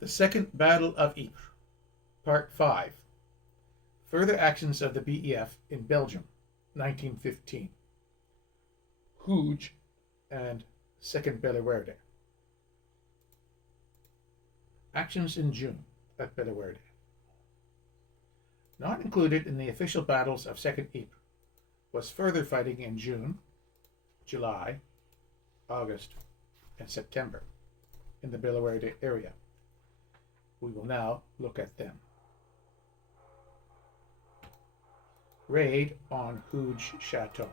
The Second Battle of Ypres, Part 5. Further actions of the BEF in Belgium, 1915. Hooge and Second Bellewaarde. Actions in June at Bellewaarde. Not included in the official battles of Second Ypres was further fighting in June, July, August, and September in the Bellewaarde area. We will now look at them. Raid on Hooge Chateau.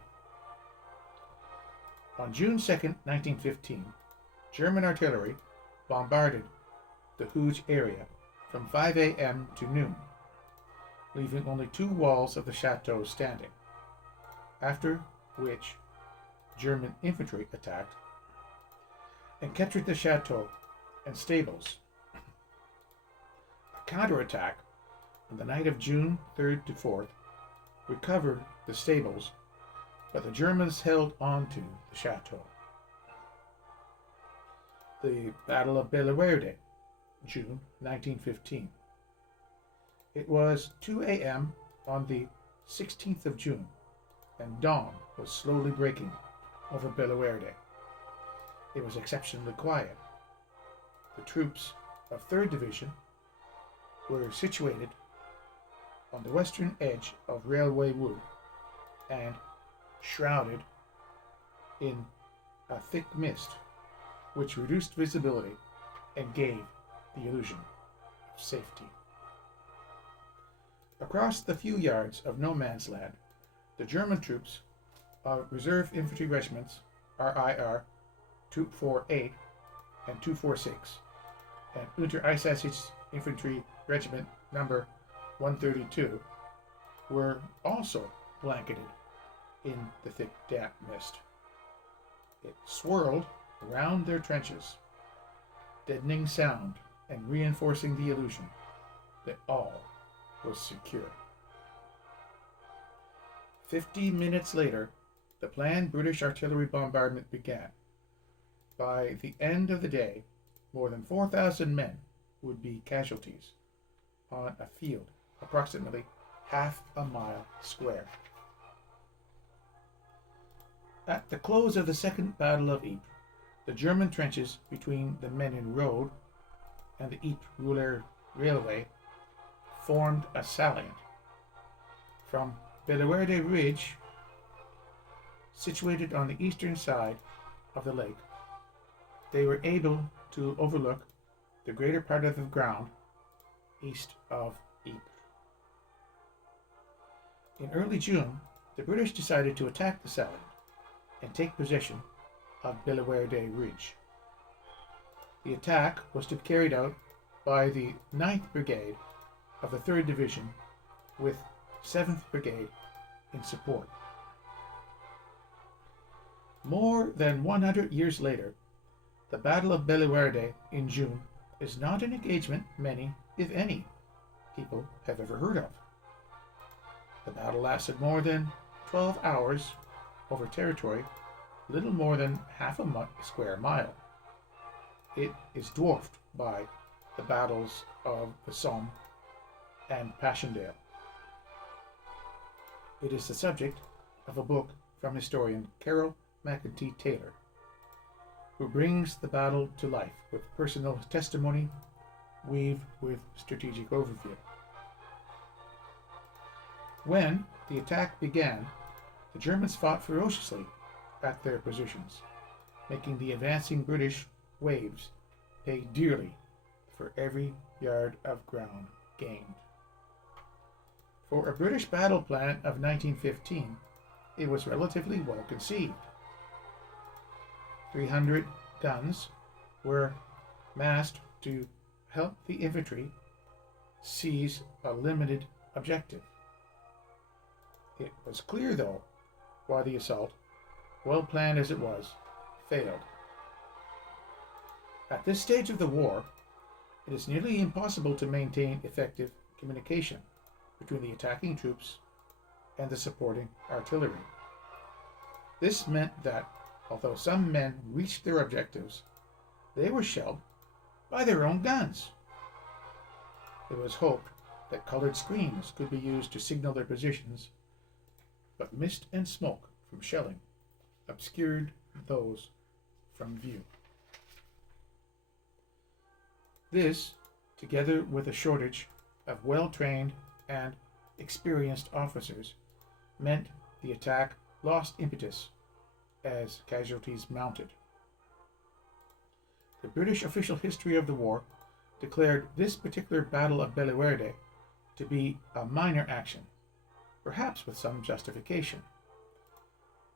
On June 2nd, 1915, German artillery bombarded the Hooge area from 5 a.m. to noon, leaving only two walls of the chateau standing, after which German infantry attacked and captured the chateau and stables. A counterattack on the night of June 3rd to 4th recovered the stables, but the Germans held on to the chateau. The Battle of Bellewaerde, June 1915. It was 2 a.m. on the 16th of June, and dawn was slowly breaking over Bellewaarde. It was exceptionally quiet. The troops of 3rd Division were situated on the western edge of Railway Wood and shrouded in a thick mist, which reduced visibility and gave the illusion of safety. Across the few yards of no man's land, the German troops of Reserve Infantry Regiments RIR 248 and 246 and Untereinsatzliche Infantry Regiment number 132 were also blanketed in the thick damp mist. It swirled around their trenches, deadening sound and reinforcing the illusion that all was secure. 50 minutes later, the planned British artillery bombardment began. By the end of the day, more than 4,000 men would be casualties on a field approximately half a mile square. At the close of the Second Battle of Ypres, the German trenches between the Menin Road and the Ypres-Roulers Railway formed a salient. From Bellewaarde Ridge, situated on the eastern side of the lake, they were able to overlook the greater part of the ground east of Ypres. In early June, the British decided to attack the salient and take possession of Bellewaarde Ridge. The attack was to be carried out by the 9th Brigade of the 3rd Division with 7th Brigade in support. More than 100 years later, the Battle of Bellewaarde in June is not an engagement many, if any, people have ever heard of. The battle lasted more than 12 hours over territory little more than half a square mile. It is dwarfed by the battles of the Somme and Passchendaele. It is the subject of a book from historian Carol McEntee Taylor, who brings the battle to life with personal testimony weaved with strategic overview. When the attack began, the Germans fought ferociously at their positions, making the advancing British waves pay dearly for every yard of ground gained. For a British battle plan of 1915, it was relatively well conceived. 300 guns were massed to help the infantry seize a limited objective. It was clear, though, why the assault, well planned as it was, failed. At this stage of the war, it is nearly impossible to maintain effective communication between the attacking troops and the supporting artillery. This meant that, although some men reached their objectives, they were shelled by their own guns. It was hoped that colored screens could be used to signal their positions, but mist and smoke from shelling obscured those from view. This, together with a shortage of well-trained and experienced officers, meant the attack lost impetus as casualties mounted. The British official history of the war declared this particular Battle of Bellewaarde to be a minor action, perhaps with some justification.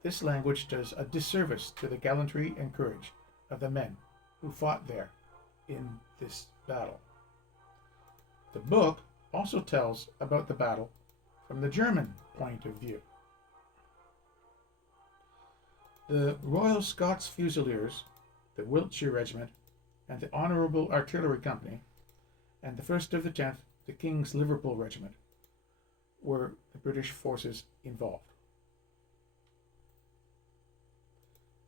This language does a disservice to the gallantry and courage of the men who fought there in this battle. The book also tells about the battle from the German point of view. The Royal Scots Fusiliers, the Wiltshire Regiment, and the Honourable Artillery Company, and the 1st of the 10th, the King's Liverpool Regiment, were the British forces involved.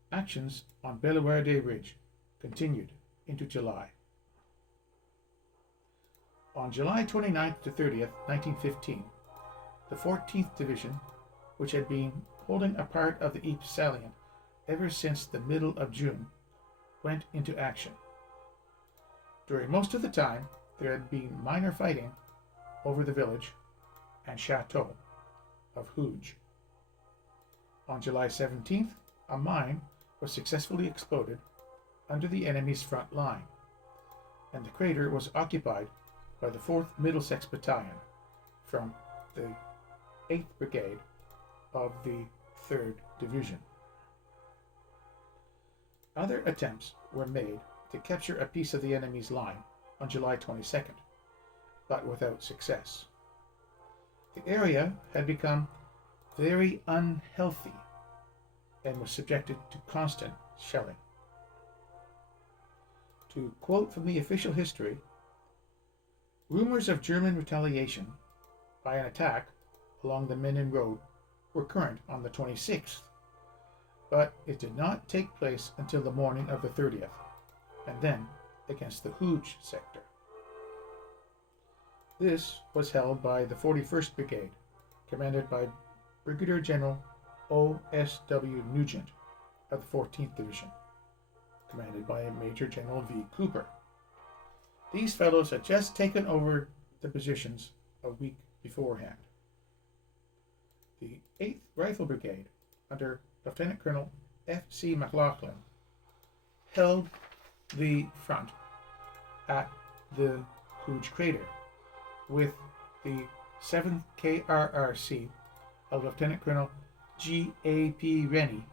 Actions on Bellewaarde Ridge continued into July. On July 29th to 30th, 1915, the 14th Division, which had been holding a part of the Ypres salient ever since the middle of June, went into action. During most of the time, there had been minor fighting over the village and chateau of Hooge. On July 17th, a mine was successfully exploded under the enemy's front line, and the crater was occupied by the 4th Middlesex Battalion from the 8th Brigade of the 3rd Division. Other attempts were made to capture a piece of the enemy's line on July 22nd, but without success. The area had become very unhealthy and was subjected to constant shelling. To quote from the official history, rumors of German retaliation by an attack along the Menin Road were current on the 26th, but it did not take place until the morning of the 30th, and then against the Hooge sector. This was held by the 41st Brigade, commanded by Brigadier General O.S.W. Nugent of the 14th Division, commanded by Major General V. Cooper. These fellows had just taken over the positions a week beforehand. The 8th Rifle Brigade, under Lieutenant Colonel F.C. McLaughlin, held the front at the Hooge Crater, with the 7th KRRC of Lieutenant Colonel G.A.P. Rennie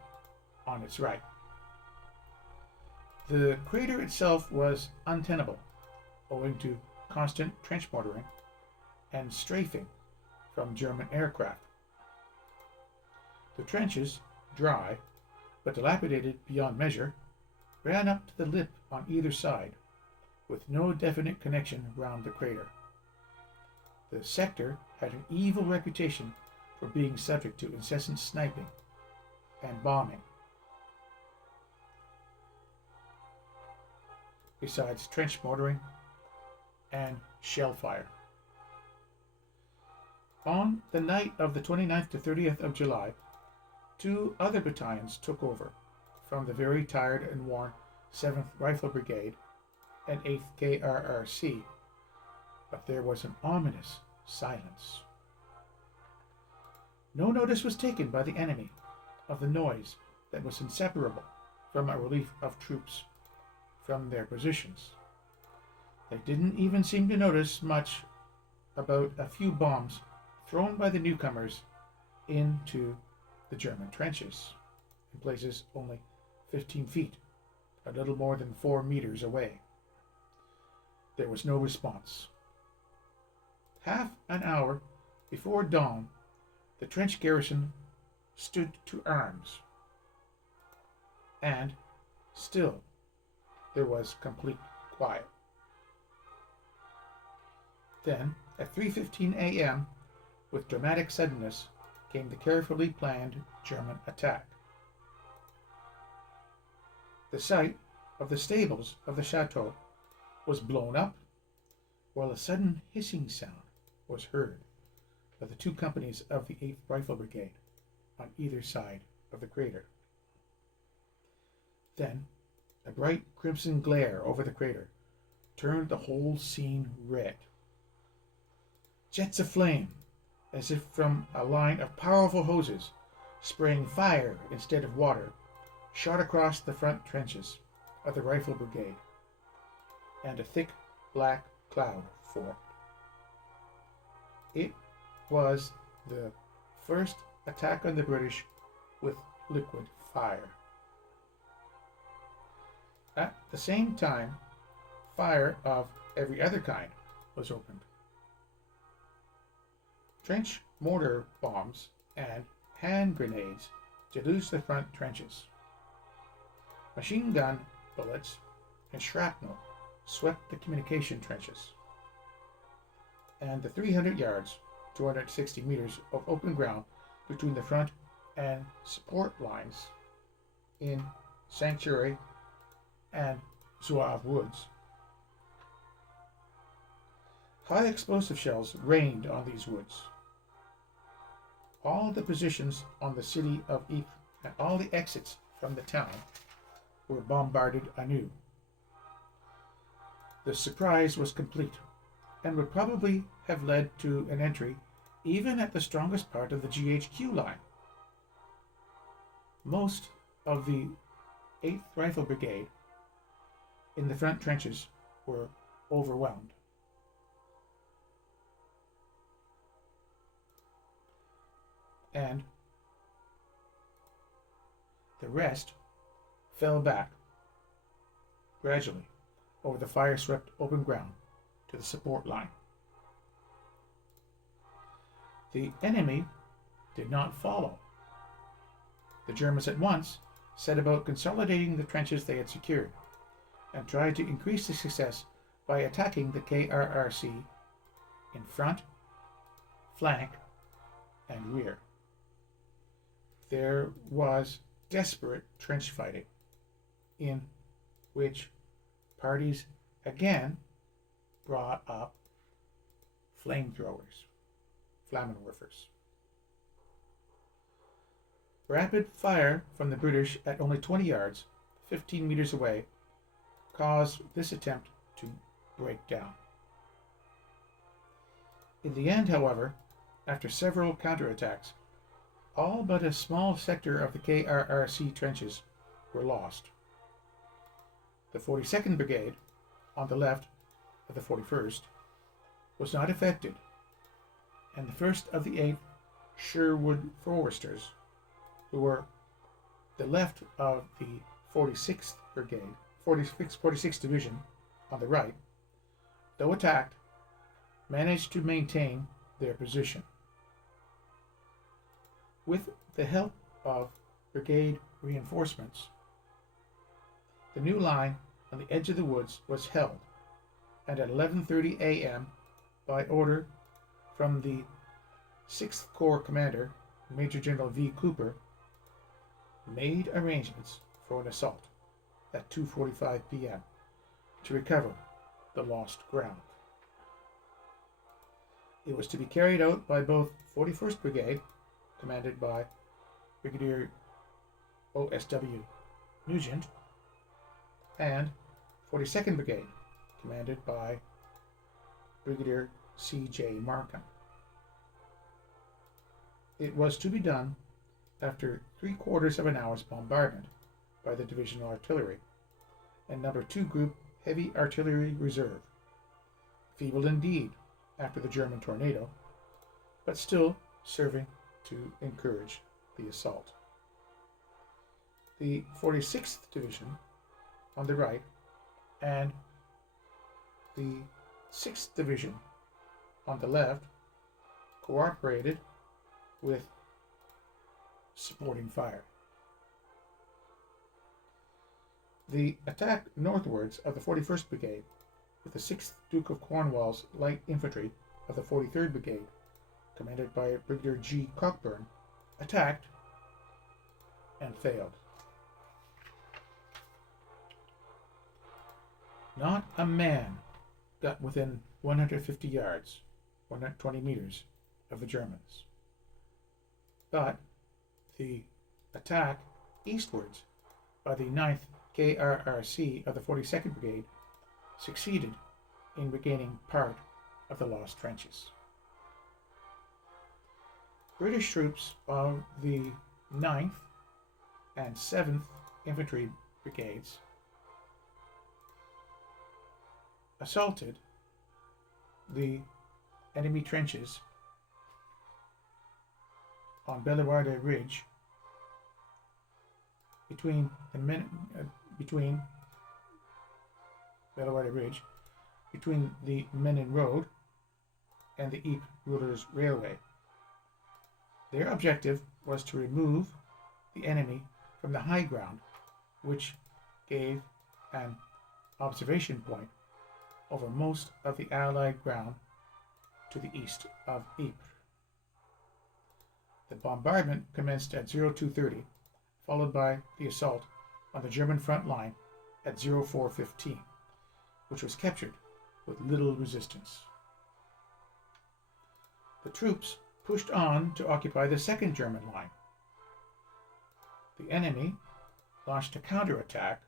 on its right. The crater itself was untenable, owing to constant trench mortaring and strafing from German aircraft. The trenches, dry but dilapidated beyond measure, ran up to the lip on either side, with no definite connection round the crater. The sector had an evil reputation for being subject to incessant sniping and bombing, besides trench mortaring and shell fire. On the night of the 29th to 30th of July, 2 other battalions took over from the very tired and worn 7th Rifle Brigade and 8th KRRC, but there was an ominous silence. No notice was taken by the enemy of the noise that was inseparable from a relief of troops from their positions. They didn't even seem to notice much about a few bombs thrown by the newcomers into the German trenches, in places only 15 feet, a little more than 4 meters away. There was no response. Half an hour before dawn, the trench garrison stood to arms, and still there was complete quiet. Then, at 3:15 a.m., with dramatic suddenness, came the carefully planned German attack. The site of the stables of the chateau was blown up, while a sudden hissing sound was heard by the two companies of the 8th Rifle Brigade on either side of the crater. Then a bright crimson glare over the crater turned the whole scene red. Jets of flame, as if from a line of powerful hoses, spraying fire instead of water, shot across the front trenches of the Rifle Brigade, and a thick black cloud formed. It was the first attack on the British with liquid fire. At the same time, fire of every other kind was opened. Trench mortar bombs and hand grenades deluged the front trenches. Machine gun bullets and shrapnel swept the communication trenches. And the 300 yards, 260 meters of open ground between the front and support lines in Sanctuary and Zouave Woods. High explosive shells rained on these woods. All the positions on the city of Ypres and all the exits from the town were bombarded anew. The surprise was complete, and would probably have led to an entry even at the strongest part of the GHQ line. Most of the 8th Rifle Brigade in the front trenches were overwhelmed. And the rest fell back gradually over the fire-swept open ground to the support line. The enemy did not follow. The Germans at once set about consolidating the trenches they had secured and tried to increase the success by attacking the KRRC in front, flank, and rear. There was desperate trench fighting in which parties again brought up flamethrowers, Flammenwerfers. Rapid fire from the British at only 20 yards, 15 meters away, caused this attempt to break down. In the end, however, after several counterattacks, all but a small sector of the KRRC trenches were lost. The 42nd Brigade, on the left of the 41st, was not affected, and the 1st of the 8th Sherwood Foresters, who were the left of the 46th Brigade, 46th Division on the right, though attacked, managed to maintain their position. With the help of brigade reinforcements, the new line on the edge of the woods was held, and at 11:30 a.m., by order from the 6th Corps Commander, Major General V. Cooper, made arrangements for an assault at 2:45 p.m. to recover the lost ground. It was to be carried out by both 41st Brigade, commanded by Brigadier O.S.W. Nugent, and 42nd Brigade, commanded by Brigadier C.J. Markham. It was to be done after 3/4 of an hour's bombardment by the Divisional Artillery and No. 2 Group Heavy Artillery Reserve, feeble indeed after the German tornado, but still serving to encourage the assault. The 46th Division on the right and the 6th Division on the left cooperated with supporting fire. The attack northwards of the 41st Brigade with the 6th Duke of Cornwall's light infantry of the 43rd Brigade, commanded by Brigadier G. Cockburn, attacked and failed. Not a man got within 150 yards, 120 meters, of the Germans. But the attack eastwards by the 9th KRRC of the 42nd Brigade succeeded in regaining part of the lost trenches. British troops of the 9th and 7th Infantry Brigades assaulted the enemy trenches on Bellewaarde Ridge between Bellewaarde Ridge, between the Menin Road and the Ypres Rulers Railway. Their objective was to remove the enemy from the high ground, which gave an observation point over most of the Allied ground to the east of Ypres. The bombardment commenced at 0230, followed by the assault on the German front line at 0415, which was captured with little resistance. The troops pushed on to occupy the second German line. The enemy launched a counterattack,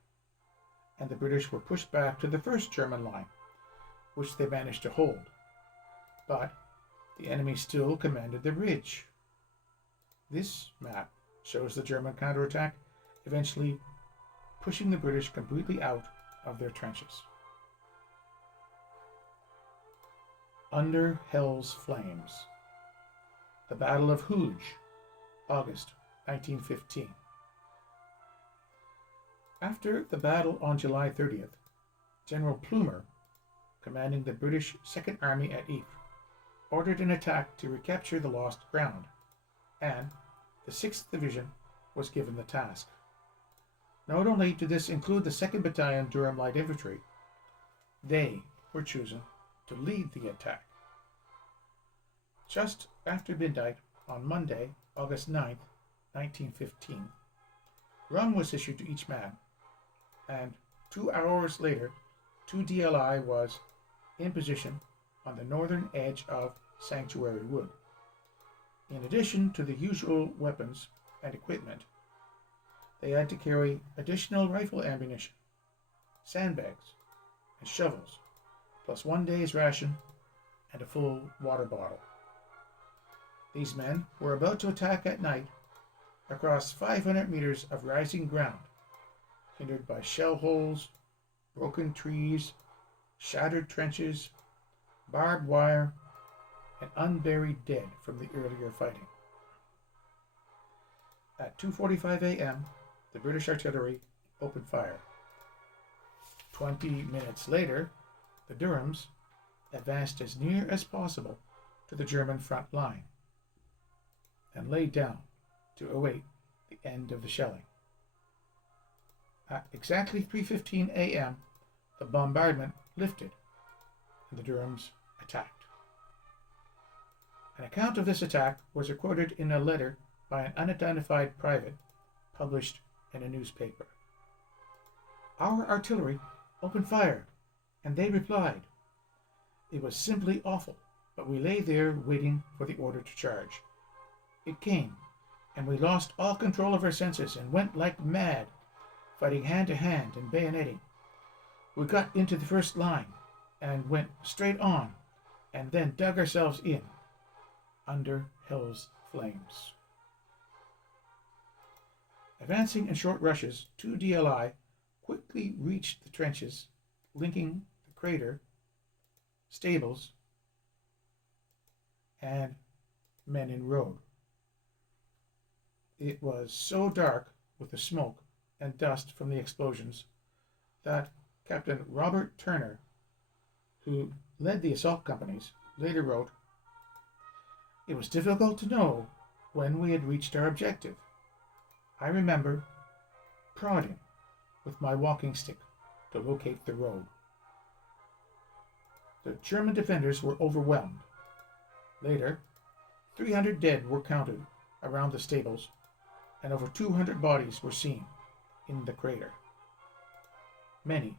and the British were pushed back to the first German line, which they managed to hold. But the enemy still commanded the ridge. This map shows the German counterattack eventually pushing the British completely out of their trenches. Under Hell's Flames. The Battle of Hooge, August 1915. After the battle on July 30th, General Plumer, commanding the British Second Army at Ypres, ordered an attack to recapture the lost ground, and the 6th Division was given the task. Not only did this include the 2nd Battalion Durham Light Infantry, they were chosen to lead the attack. Just after midnight on Monday, August 9th, 1915, rum was issued to each man, and 2 hours later, 2 DLI was in position on the northern edge of Sanctuary Wood. In addition to the usual weapons and equipment, they had to carry additional rifle ammunition, sandbags, and shovels, plus 1 day's ration and a full water bottle. These men were about to attack at night across 500 meters of rising ground, hindered by shell holes, broken trees, shattered trenches, barbed wire, and unburied dead from the earlier fighting. At 2:45 a.m., the British artillery opened fire. 20 minutes later, the Durhams advanced as near as possible to the German front line and lay down to await the end of the shelling. At exactly 3:15 a.m., the bombardment lifted and the Durhams attacked. An account of this attack was recorded in a letter by an unidentified private published in a newspaper. Our artillery opened fire, and they replied. It was simply awful, but we lay there waiting for the order to charge. It came, and we lost all control of our senses and went like mad, fighting hand to hand and bayoneting. We got into the first line and went straight on, and then dug ourselves in under Hell's Flames. Advancing in short rushes, 2 DLI quickly reached the trenches linking the crater, stables, and Menin Road. It was so dark with the smoke and dust from the explosions that Captain Robert Turner, who led the assault companies, later wrote, "It was difficult to know when we had reached our objective. I remember prodding with my walking stick to locate the road." The German defenders were overwhelmed. Later, 300 dead were counted around the stables, and over 200 bodies were seen in the crater. Many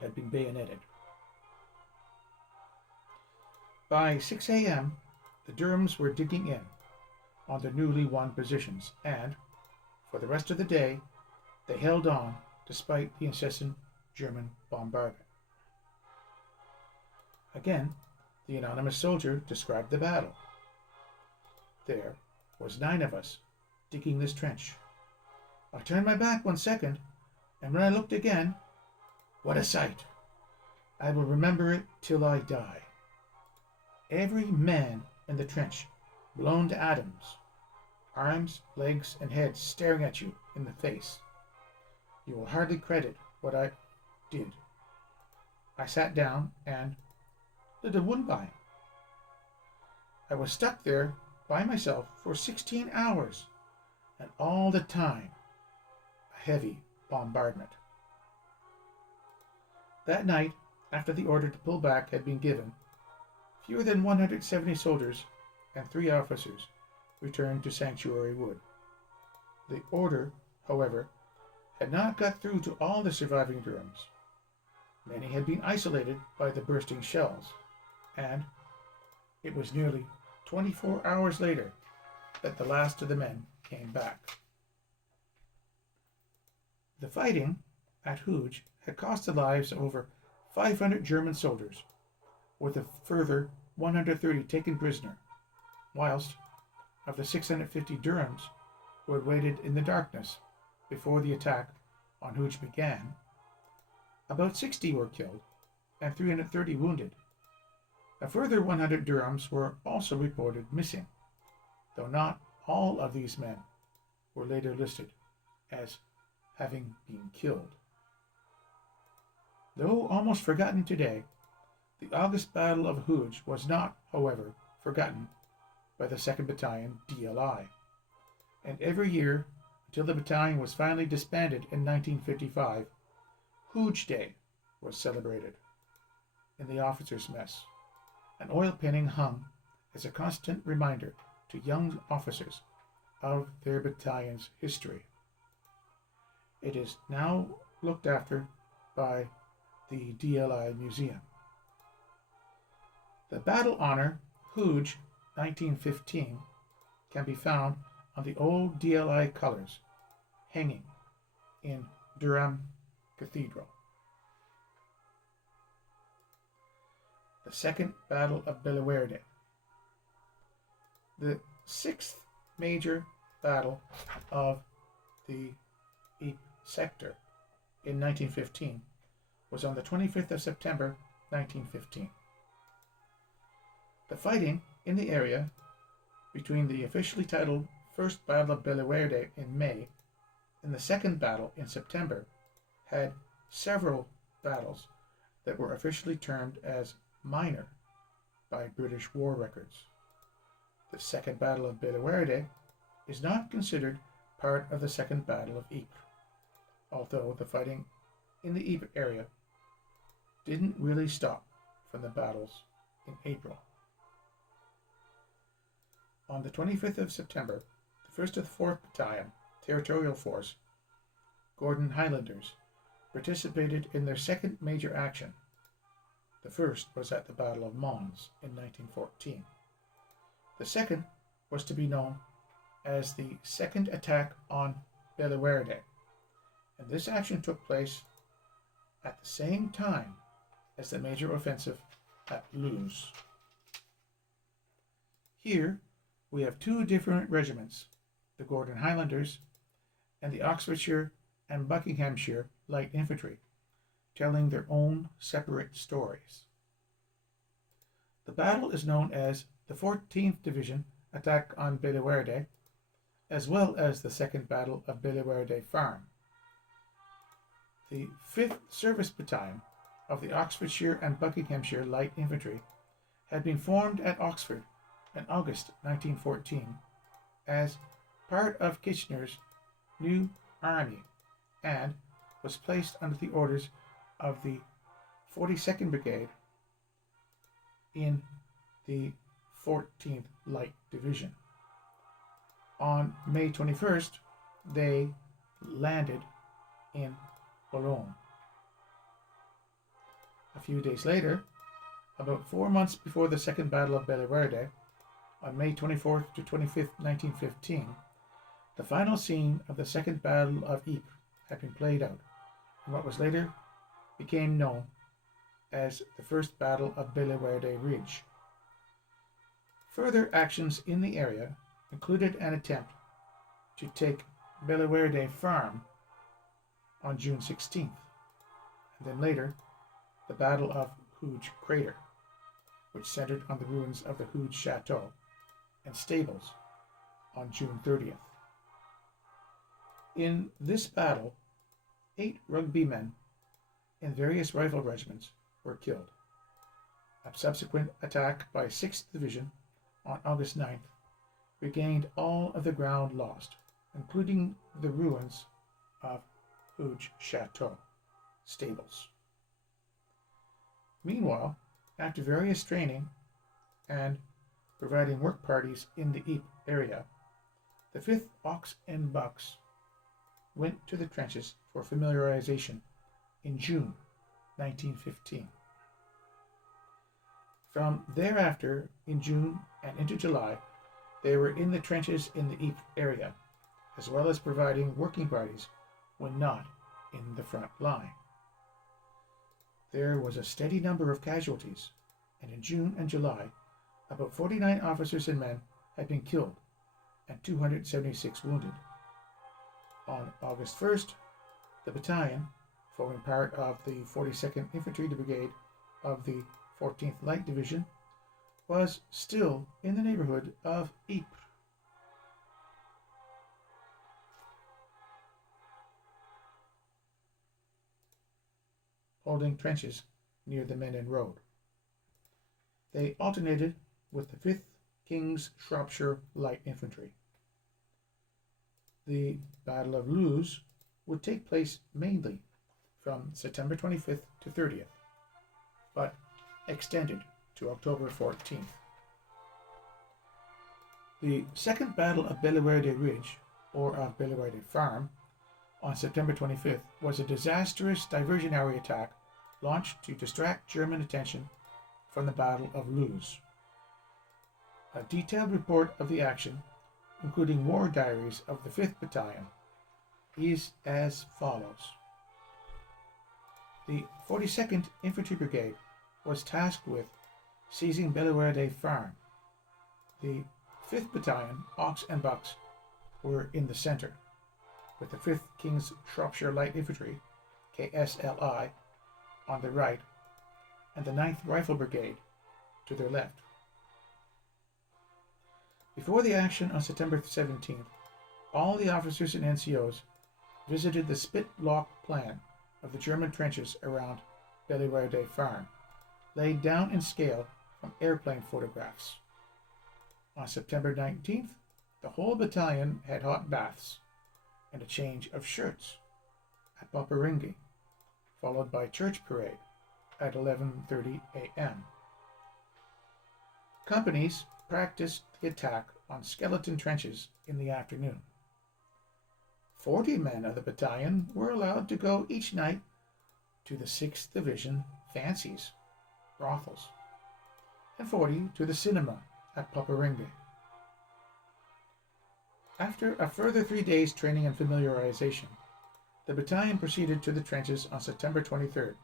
had been bayoneted. By 6 a.m., the Durhams were digging in on their newly won positions, and for the rest of the day they held on despite the incessant German bombardment. Again, the anonymous soldier described the battle. There was 9 of us digging this trench. I turned my back 1 second, and when I looked again, what a sight! I will remember it till I die. Every man in the trench blown to atoms, arms, legs, and head staring at you in the face. You will hardly credit what I did. I sat down and lit a woodbine. I was stuck there by myself for 16 hours, and all the time a heavy bombardment. That night, after the order to pull back had been given, fewer than 170 soldiers and 3 officers returned to Sanctuary Wood. The order, however, had not got through to all the surviving Durhams. Many had been isolated by the bursting shells, and it was nearly 24 hours later that the last of the men came back. The fighting at Hooge had cost the lives of over 500 German soldiers, with a further 130 taken prisoner, whilst of the 650 Durhams who had waited in the darkness before the attack on Hooge began, about 60 were killed and 330 wounded. A further 100 Durhams were also reported missing, though not all of these men were later listed as having been killed. Though almost forgotten today, the August Battle of Hooge was not, however, forgotten by the 2nd Battalion DLI, and every year until the battalion was finally disbanded in 1955, Hooge Day was celebrated. In the officers' mess, an oil painting hung as a constant reminder to young officers of their battalion's history. It is now looked after by the DLI Museum. The battle honor, Hooge 1915, can be found on the old DLI colors hanging in Durham Cathedral. The Second Battle of Bellewaarde. The 6th major battle of the Ypres sector in 1915 was on the 25th of September 1915. The fighting in the area between the officially titled First Battle of Bellewaarde in May and the Second Battle in September had several battles that were officially termed as minor by British war records. The Second Battle of Bellewaarde is not considered part of the Second Battle of Ypres, although the fighting in the Ypres area didn't really stop from the battles in April. On the 25th of September, the 1st of the 4th Battalion, Territorial Force, Gordon Highlanders, participated in their second major action. The first was at the Battle of Mons in 1914. The second was to be known as the Second Attack on Bellewaarde, and this action took place at the same time as the major offensive at Loos. Here we have 2 different regiments, the Gordon Highlanders and the Oxfordshire and Buckinghamshire Light Infantry, telling their own separate stories. The battle is known as the 14th Division Attack on Bellewaarde, as well as the Second Battle of Bellewaarde Farm. The 5th Service Battalion of the Oxfordshire and Buckinghamshire Light Infantry had been formed at Oxford in August 1914 as part of Kitchener's new army and was placed under the orders of the 42nd Brigade in the 14th Light Division. On May 21st, they landed in Boulogne. A few days later, About 4 months before the Second Battle of Bellewaarde, on May 24th to 25th, 1915, the final scene of the Second Battle of Ypres had been played out in what was later became known as the First Battle of Bellewaarde Ridge. Further actions in the area included an attempt to take Bellewaarde Farm on June 16th, and then later the Battle of Hooge Crater, which centered on the ruins of the Hooge Chateau and stables on June 30th. In this battle, 8 rugbymen in various rifle regiments were killed. A subsequent attack by 6th Division on August 9th regained all of the ground lost, including the ruins of Hooge Chateau stables. Meanwhile, after various training and providing work parties in the Ypres area, the 5th Ox and Bucks went to the trenches for familiarization in June 1915. From thereafter, in June and into July, they were in the trenches in the Ypres area, as well as providing working parties when not in the front line. There was a steady number of casualties, and in June and July, about 49 officers and men had been killed and 276 wounded. On August 1st, the battalion, forming part of the 42nd Infantry Brigade of the 14th Light Division, was still in the neighborhood of Ypres. Holding trenches near the Menin Road. They alternated with the 5th King's Shropshire Light Infantry. The Battle of Loos would take place mainly from September 25th to 30th, but extended to October 14th. The Second Battle of Bellewaarde Ridge, or of Bellewaarde Farm, on September 25th was a disastrous diversionary attack launched to distract German attention from the Battle of Loos. A detailed report of the action, including war diaries of the 5th Battalion, is as follows. The 42nd Infantry Brigade was tasked with seizing Bellewaarde Farm. The 5th Battalion, Ox and Bucks, were in the center, with the 5th King's Shropshire Light Infantry, KSLI, on the right, and the 9th Rifle Brigade to their left. Before the action on September 17th, all the officers and NCOs visited the spit-lock plan of the German trenches around Bellewaarde Farm, laid down in scale from airplane photographs. On September 19th, the whole battalion had hot baths and a change of shirts at Poperinge, followed by church parade at 11:30 a.m. Companies practiced the attack on skeleton trenches in the afternoon. 40 men of the battalion were allowed to go each night to the 6th Division fancies, brothels, and 40 to the cinema at Poperinge. After a further 3 days training and familiarization, the battalion proceeded to the trenches on September 23rd.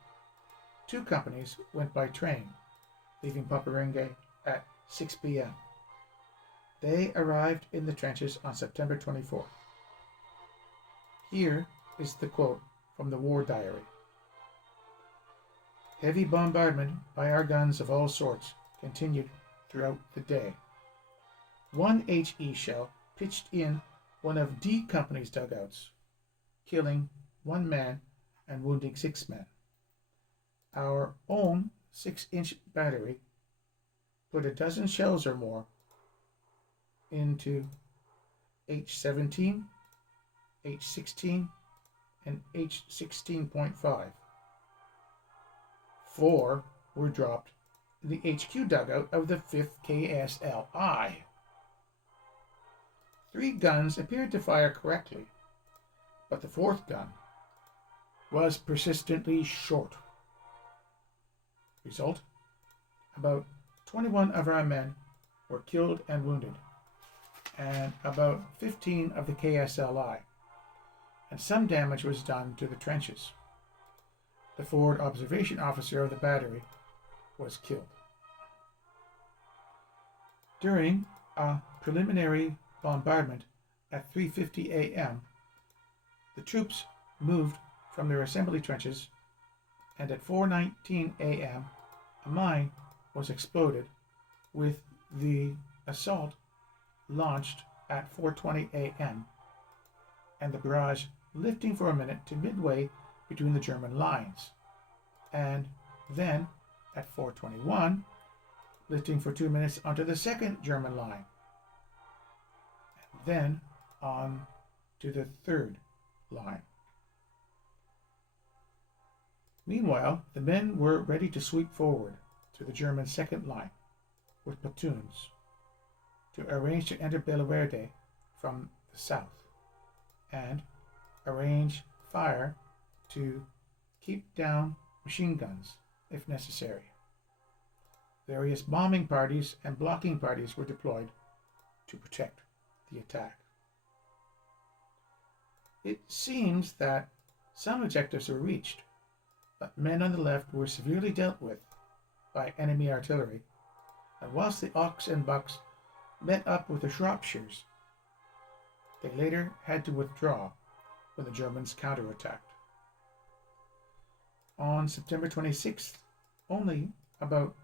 2 companies went by train, leaving Poperinge at 6 p.m. They arrived in the trenches on September 24th. Here is the quote from the war diary. Heavy bombardment by our guns of all sorts continued throughout the day. 1 HE shell pitched in one of D Company's dugouts, killing 1 man and wounding 6 men. Our own 6-inch battery put a dozen shells or more into H-17, H-16, and H-16.5. 4 were dropped in the HQ dugout of the 5th KSLI. 3 guns appeared to fire correctly, but the 4th gun was persistently short. Result? about 21 of our men were killed and wounded, and about 15 of the KSLI, and some damage was done to the trenches. The forward observation officer of the battery was killed. During a preliminary bombardment at 3:50 a.m., the troops moved from their assembly trenches, and at 4:19 a.m. a mine was exploded, with the assault launched at 4:20 a.m. and the barrage lifting for a minute to midway between the German lines, and then at 4:21 lifting for 2 minutes onto the second German line, and then on to the third line. Meanwhile, the men were ready to sweep forward to the German second line with platoons to arrange to enter Bellewaarde from the south and arrange fire to keep down machine guns if necessary. Various bombing parties and blocking parties were deployed to protect the attack. It seems that some objectives were reached, but men on the left were severely dealt with by enemy artillery, and whilst the Ox and Bucks met up with the Shropshires, they later had to withdraw when the Germans counterattacked. On September 26th, only about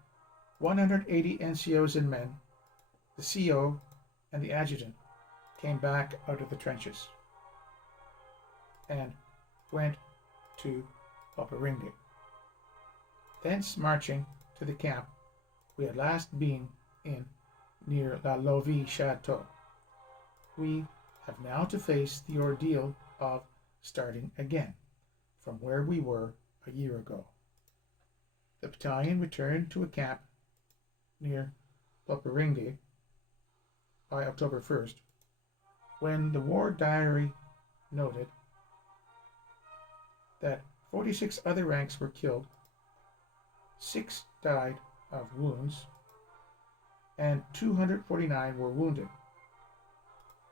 180 NCOs and men, the CO and the adjutant, came back out of the trenches and went to Bellewaarde. Thence marching to the camp we had last been in near La Hooge Chateau. We have now to face the ordeal of starting again from where we were a year ago. The battalion returned to a camp near Bellewaarde by October 1st, when the war diary noted that 46 other ranks were killed, 6 died of wounds, and 249 were wounded,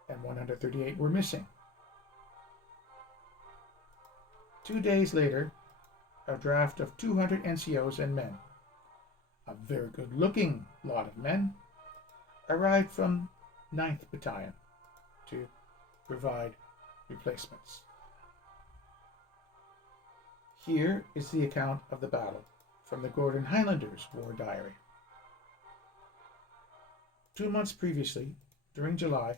and 138 were missing. 2 days later, a draft of 200 NCOs and men, a very good-looking lot of men, arrived from 9th Battalion to provide replacements. Here is the account of the battle from the Gordon Highlanders War Diary. 2 months previously, during July,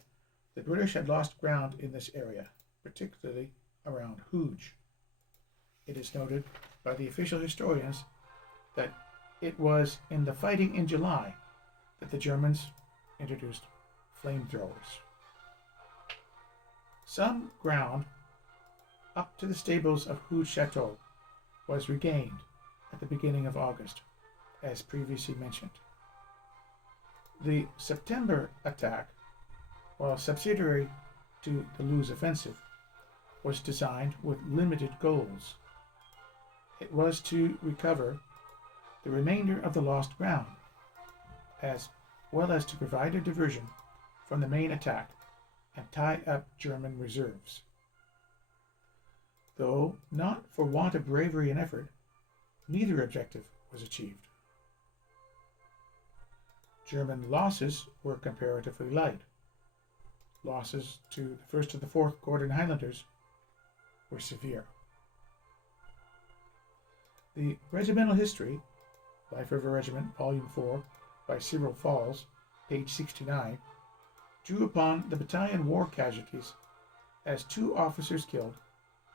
the British had lost ground in this area, particularly around Hooge. It is noted by the official historians that it was in the fighting in July that the Germans introduced flamethrowers. Some ground up to the stables of Hooge Chateau was regained at the beginning of August, as previously mentioned. The September attack, while subsidiary to the Loos offensive, was designed with limited goals. It was to recover the remainder of the lost ground, as well as to provide a diversion from the main attack and tie up German reserves. Though not for want of bravery and effort, neither objective was achieved. German losses were comparatively light. Losses to the 1st to the 4th Gordon Highlanders were severe. The Regimental History, Life of a Regiment, Volume 4, by Cyril Falls, page 69, drew upon the battalion war casualties as 2 officers killed,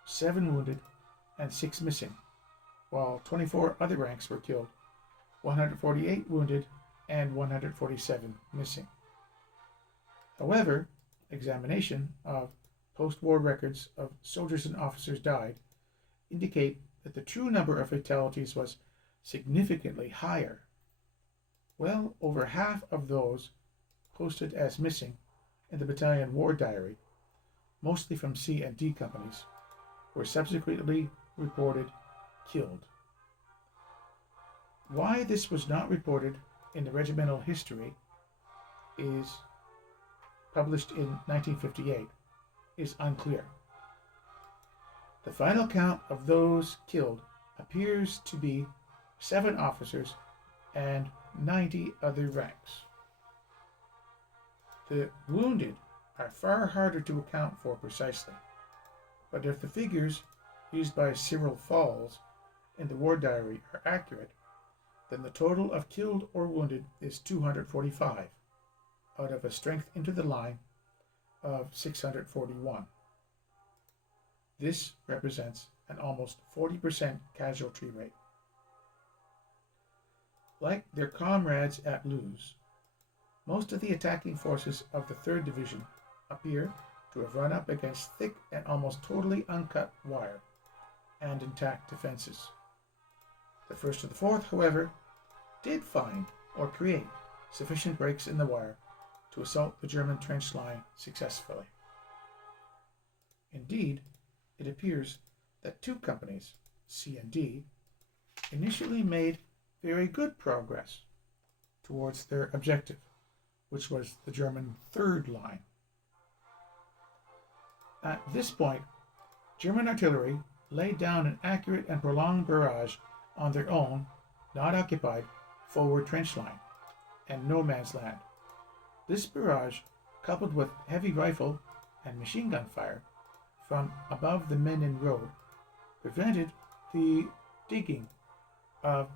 7 wounded, and 6 missing, while 24 other ranks were killed, 148 wounded, and 147 missing. However, examination of post-war records of soldiers and officers died indicate that the true number of fatalities was significantly higher. Well over half of those posted as missing in the battalion war diary, mostly from C and D companies, were subsequently reported killed. Why this was not reported in the regimental history is published in 1958 is unclear. The final count of those killed appears to be 7 officers and 90 other ranks. The wounded are far harder to account for precisely, but if the figures used by Cyril Falls in the war diary are accurate, then the total of killed or wounded is 245 out of a strength into the line of 641. This represents an almost 40% casualty rate. Like their comrades at Loos, most of the attacking forces of the 3rd Division appear to have run up against thick and almost totally uncut wire and intact defenses. The 1st and the 4th, however, did find or create sufficient breaks in the wire to assault the German trench line successfully. Indeed, it appears that 2 companies, C and D, initially made very good progress towards their objective, which was the German 3rd line. At this point, German artillery laid down an accurate and prolonged barrage on their own, not occupied, forward trench line and no man's land. This barrage, coupled with heavy rifle and machine gun fire from above the Menin road, prevented the digging of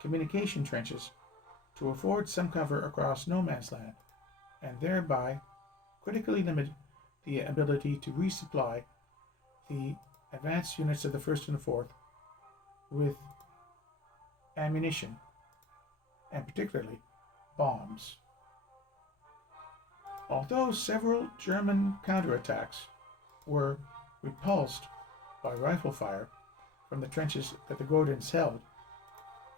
communication trenches to afford some cover across no man's land, and thereby critically limited the ability to resupply the advanced units of the 1st and the 4th with ammunition, and particularly bombs. Although several German counterattacks were repulsed by rifle fire from the trenches that the Gordons held,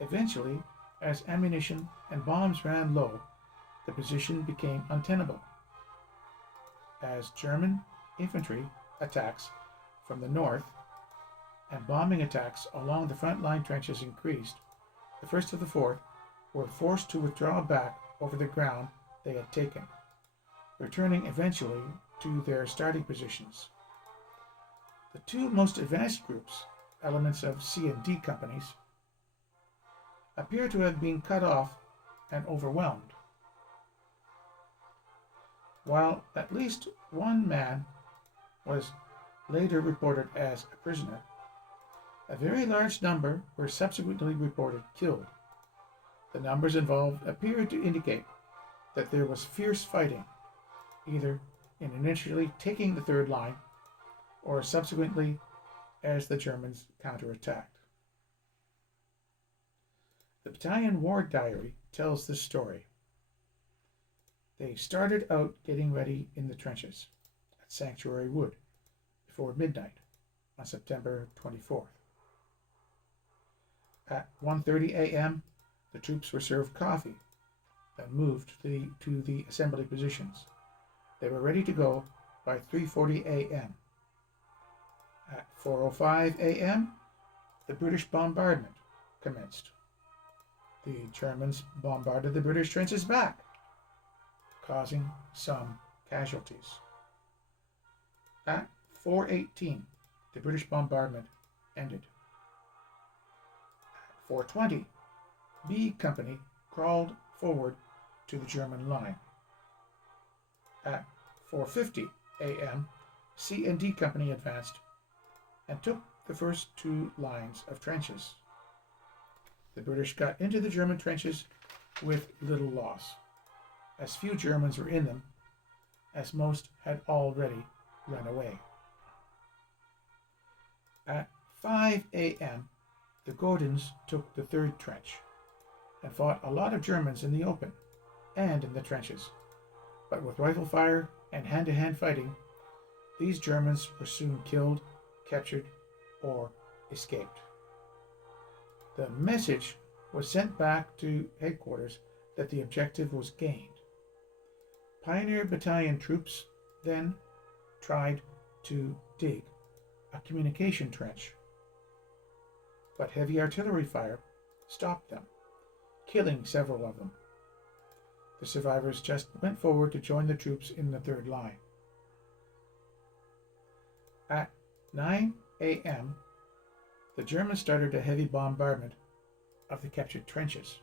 eventually, as ammunition and bombs ran low, the position became untenable. As German infantry attacks from the north and bombing attacks along the front line trenches increased, the 1st and the 4th were forced to withdraw back over the ground they had taken, returning eventually to their starting positions. The 2 most advanced groups, elements of C and D companies, appear to have been cut off and overwhelmed. While at least 1 man was later reported as a prisoner, a very large number were subsequently reported killed. The numbers involved appeared to indicate that there was fierce fighting, either in initially taking the 3rd line or subsequently as the Germans counterattacked. The battalion war diary tells this story. They started out getting ready in the trenches at Sanctuary Wood before midnight on September 24th. At 1:30 a.m., the troops were served coffee, then moved to the assembly positions. They were ready to go by 3:40 a.m. At 4:05 a.m., the British bombardment commenced. The Germans bombarded the British trenches back, causing some casualties. At 4:18, the British bombardment ended. At 4:20, B Company crawled forward to the German line. At 4:50 a.m., C and D Company advanced and took the first 2 lines of trenches. The British got into the German trenches with little loss, as few Germans were in them, as most had already run away. At 5 a.m., the Gordons took the 3rd trench and fought a lot of Germans in the open and in the trenches, but with rifle fire and hand-to-hand fighting, these Germans were soon killed, captured, or escaped. The message was sent back to headquarters that the objective was gained. Pioneer Battalion troops then tried to dig a communication trench, but heavy artillery fire stopped them, killing several of them. The survivors just went forward to join the troops in the third line. At 9 a.m., the Germans started a heavy bombardment of the captured trenches,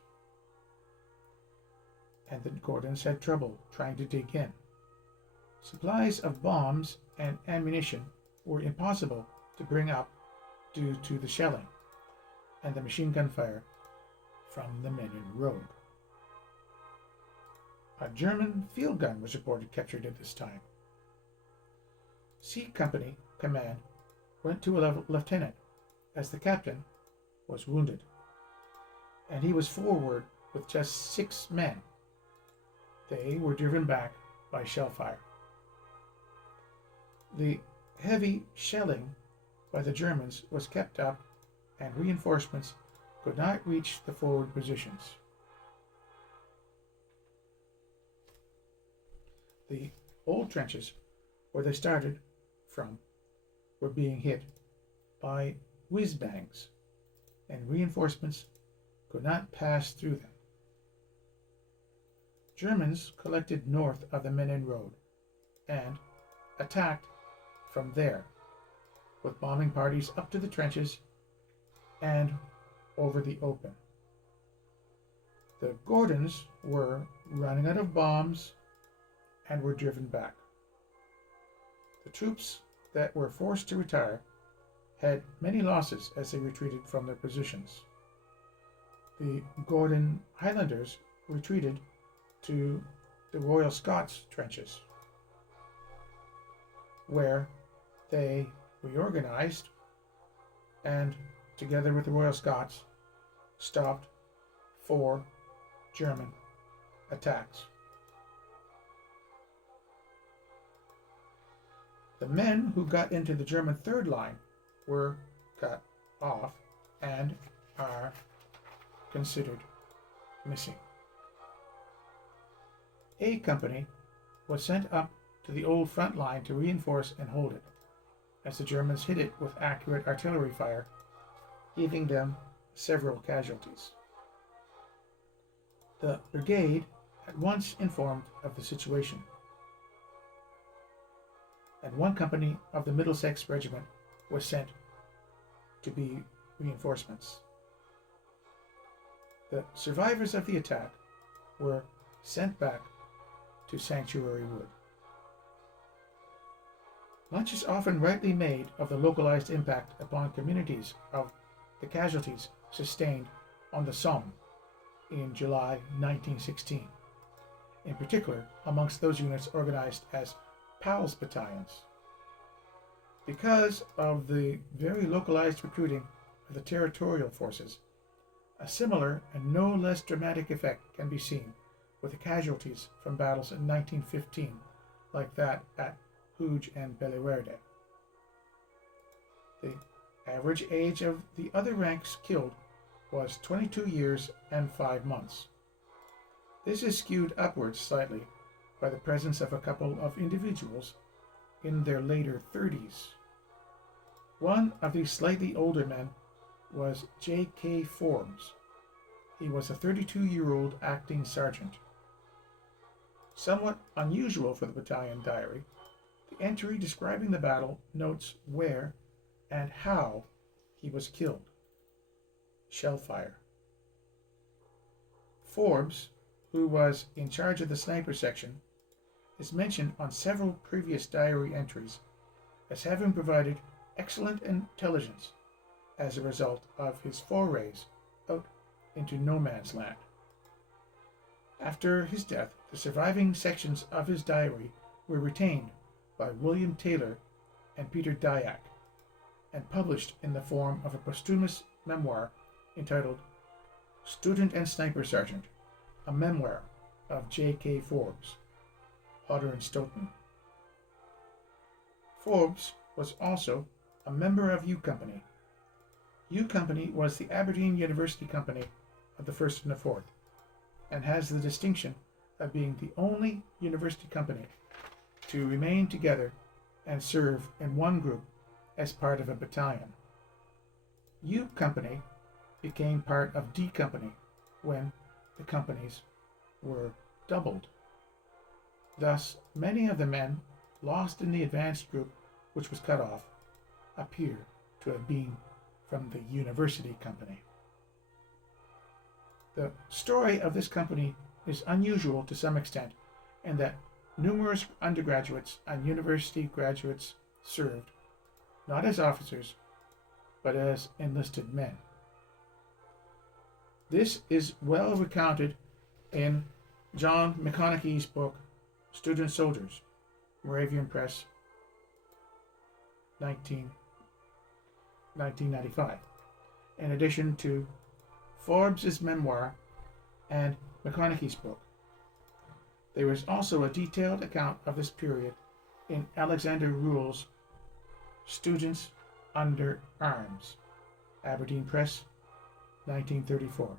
and the Gordons had trouble trying to dig in. Supplies of bombs and ammunition were impossible to bring up due to the shelling and the machine gun fire from the men in road. A German field gun was reported captured at this time. C Company command went to a lieutenant as the captain was wounded, and he was forward with just 6 men. They were driven back by shell fire. The heavy shelling by the Germans was kept up, and reinforcements could not reach the forward positions. The old trenches, where they started from, were being hit by whiz-bangs, and reinforcements could not pass through them. Germans collected north of the Menin Road and attacked from there, with bombing parties up to the trenches and over the open. The Gordons were running out of bombs and were driven back. The troops that were forced to retire had many losses as they retreated from their positions. The Gordon Highlanders retreated to the Royal Scots trenches, where they reorganized and, together with the Royal Scots, stopped 4 German attacks. The men who got into the German third line were cut off and are considered missing. A Company was sent up to the old front line to reinforce and hold it, as the Germans hit it with accurate artillery fire, giving them several casualties. The brigade at once informed of the situation, and 1 company of the Middlesex Regiment was sent to be reinforcements. The survivors of the attack were sent back to Sanctuary Wood. Much is often rightly made of the localized impact upon communities of the casualties sustained on the Somme in July 1916, in particular amongst those units organized as PALS battalions. Because of the very localized recruiting of the territorial forces, a similar and no less dramatic effect can be seen with the casualties from battles in 1915, like that at Hooge and Bellewaarde. The average age of the other ranks killed was 22 years and 5 months. This is skewed upwards slightly by the presence of a couple of individuals in their later 30s. One of these slightly older men was J.K. Forbes. He was a 32-year-old acting sergeant. Somewhat unusual for the battalion diary, the entry describing the battle notes where and how he was killed. Shell fire. Forbes, who was in charge of the sniper section, is mentioned on several previous diary entries as having provided excellent intelligence as a result of his forays out into no man's land. After his death, the surviving sections of his diary were retained by William Taylor and Peter Dyack and published in the form of a posthumous memoir entitled Student and Sniper Sergeant, a memoir of J.K. Forbes, Hodder and Stoughton. Forbes was also a member of U Company. U Company was the Aberdeen University Company of the 1st and the 4th, and has the distinction of being the only university company to remain together and serve in one group as part of a battalion. U Company became part of D Company when the companies were doubled. Thus, many of the men lost in the advanced group, which was cut off, appear to have been from the University Company. The story of this company is unusual to some extent in that numerous undergraduates and university graduates served, not as officers, but as enlisted men. This is well recounted in John McConaughey's book, Student Soldiers, Moravian Press, 1995, in addition to Forbes's memoir and McConaughey's book. There is also a detailed account of this period in Alexander Ruhl's Students Under Arms, Aberdeen Press, 1934.